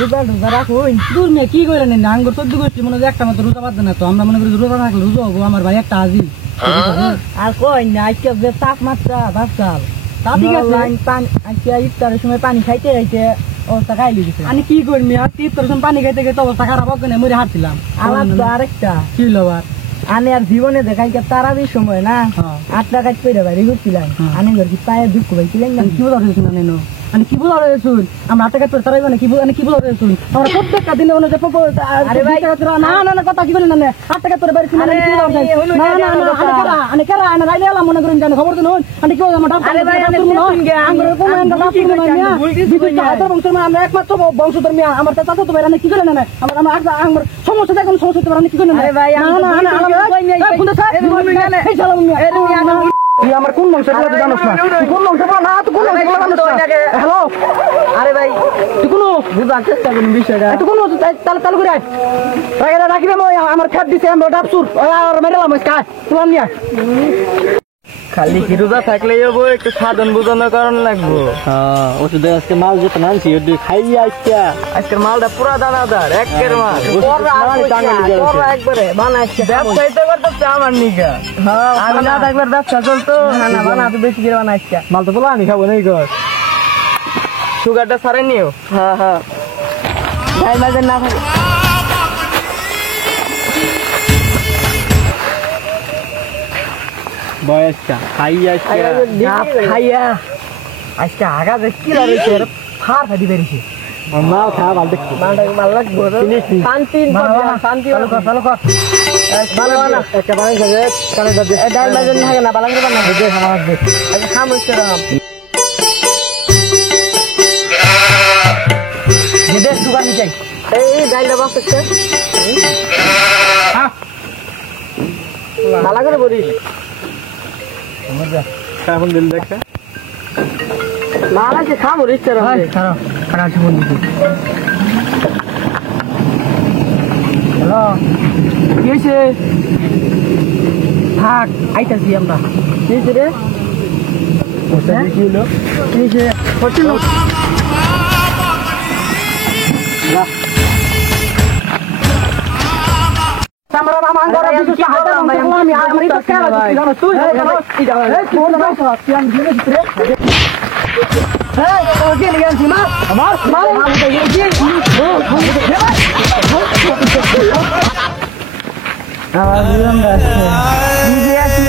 রোজা রোজা রাখুন দূর মেয়ে কি করে নেন আঙ্গুর 14 গোষ্ঠী মনে হয় একটা মতো রোজা বাদ না তো আমরা মনে করি রোজা থাকলে রোজা হবো আমার ভাই একটা আজিল আর কই না আজকে যে তাপমাত্রা ভাবসাল তা ঠিক আছে আজকে ইফতারের সময় পানি খাইতে খাইতে অবস্থা খাইলি দিছে আমি কি করবি আর 73 পানি খাইতে খাইতে অবস্থা খারাপ হোক না মরে হাঁটছিলাম আমার তো আরেকটা কি হলো আবার আমি আর জীবনে দেখাই তারাবির সময় না 8 টাকা পেরে বাইরে ঘুরছিলাম আমি ঘর কি পায়ে দুঃখ পাইছিলেন না কি বোঝা হয়েছিল নেনো আমি কি বোঝা হয়েছিল আমি 8 টাকা তোর তারাই মানে কি বোঝা হয়েছিল আমরা প্রত্যেকটা দিনে মনে আরে ভাই না না না কথা কি বলেন না 8 টাকা তোর বাইরে মানে কি বোঝা না না না আমি কেরা আমি রাইলে এলাম মনে করেন জানো খবর তো নন আমি কি বললাম আরে ভাই আমি আমরা কোন আমরা কি না হাজার বংশের আমরা একমাত্র বংশধর মিয়া আমার চাচা তো বাইরে কি করে না আমার সমস্যা দেখুন সমস্যা তো কি করে না আরে ভাই না না তুই আমার কোন বংশের কথা জানোস না তুই কোন বংশের না তুই কোন বংশের জানোস না হ্যালো আরে ভাই তুই কোন বুঝার চেষ্টা করুন বিষয়টা তুই কোন তালে করে রাখি আমার খেত দিছে আমরা ডাবসুর আর মেরেলাম কাজ তোমার নিয়ে খালি কি রোজা থাকলে যাবো একটু সাধন বোঝানো কারণ লাগবো ওষুধ আজকে মাল যেতে নানছি ওটি খাই আজকের মালটা পুরা দানাদার একের মাল একবারে বানাইছে ব্যবসায়ী তো করতেছে আমার নিগা আমি না থাকলে ব্যবসা চলতো না বানাতে বেশি করে বানাইছে মাল তো বলা আমি খাবো নাই গর সুগারটা সারে নিও হ্যাঁ ভাই মাঝে না থাকে বয়সটা খাইয়া আজকে আগা যে কি রয়েছে ফার ফাটি বেরিয়েছে মাল খাওয়া ভালো দেখছি মাল লাগবো শান্তি শান্তি ভালো কর ভালো না একটা বানাই যাবে কানে যাবে ডাল বাজার না থাকে না বালাং করে না বুঝে খাওয়া আসবে আচ্ছা খাম হচ্ছে রাম যেদের সুগার নিচাই এই ডালটা বাসছে ভালো করে বলিস মজা কেমন দিল দেখতে মালা কে খাবো রিস্টার হবে খারাপ খারাপ জীবন দিছি হ্যালো কি হয়েছে থাক আইতাছি আমরা কি রে কি হলো কি হয়েছে হচ্ছিল আমরা মামা আঙ্গারা দিছি হাজার আমি আমি তো কেন জানো তুই এই যা এই কোন ভাই তুই আমি দিনে দিতে এই ও কি নিয়ে আসি মা আমার আমি তো গেছি আমার জীবন আছে